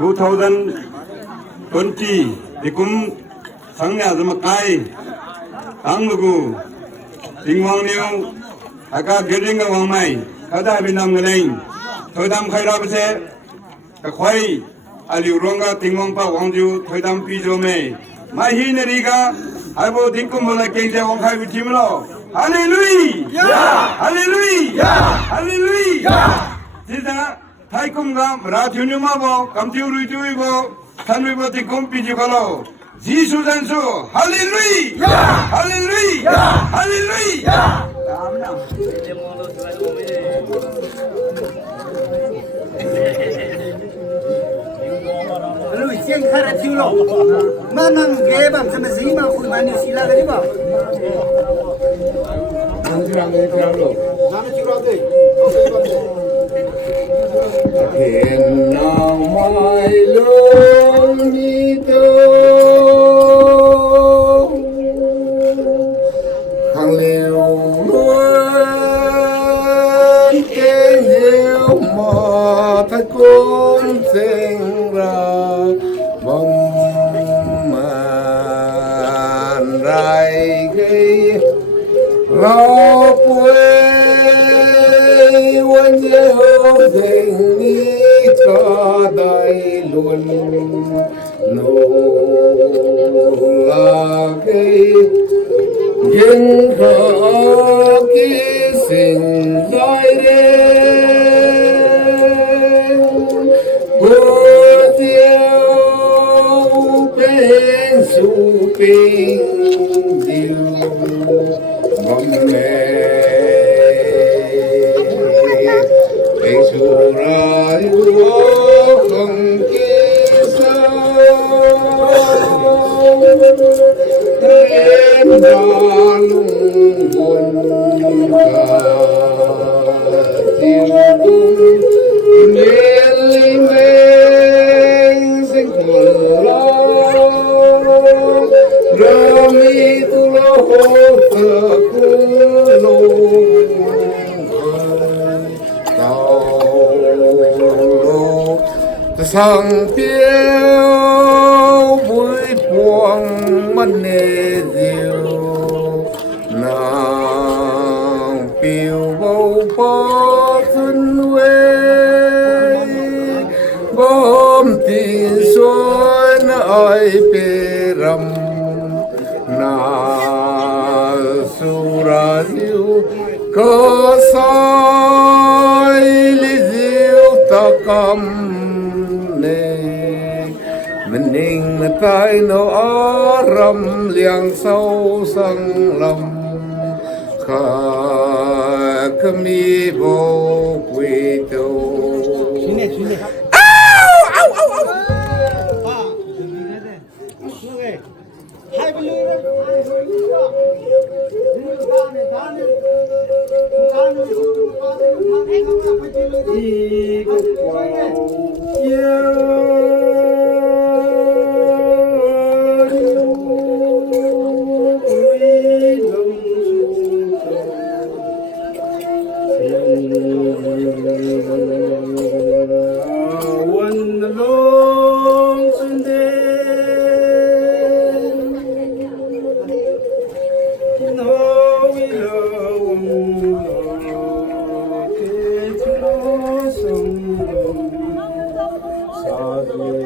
2020 dikum sangnya sama kai anglugu tingwang niu aka geding wang mai kada binam ngeleng thodam khaira bse khoi aliu ronga tingwang pa wangju thodam pijo me mai hi neriga abo dingkum bola kengja wang khai bitimlo hallelujah hallelujah hallelujah Tida Thaikum gam Rathunuma bo Kamtiuru Tuibo Tanwiboti Kumpiji Kalo Jesus and so Hallelujah Hallelujah Hallelujah Lui chiên khai ra thiu lộ mà năng ghé bằng sao mà dí mà khui mà nhiều xí la cái gì bảo Hiện nào mai luôn đi đâu hàng liều luôn kênh hiếu mà thay con sinh ra bông màn rai gây rau quê quân yêu tình đi cho đời luôn nô là cái dân khó ký sinh dài đêm bữa tiêu bên su bên diều mong mẹ Surai không kisa em dalung buồn cả thiubo nên mình sinh khổ lo rami tu lo thơ lo sang tiêu vui buông mân nề diều nàng piu bầu bó thân quê bom tin xuân ai bê rầm na sura diều có sai li diều ta cầm mình tay nó rầm liang sâu sang lâm Chakonmibung quy tu Sadhu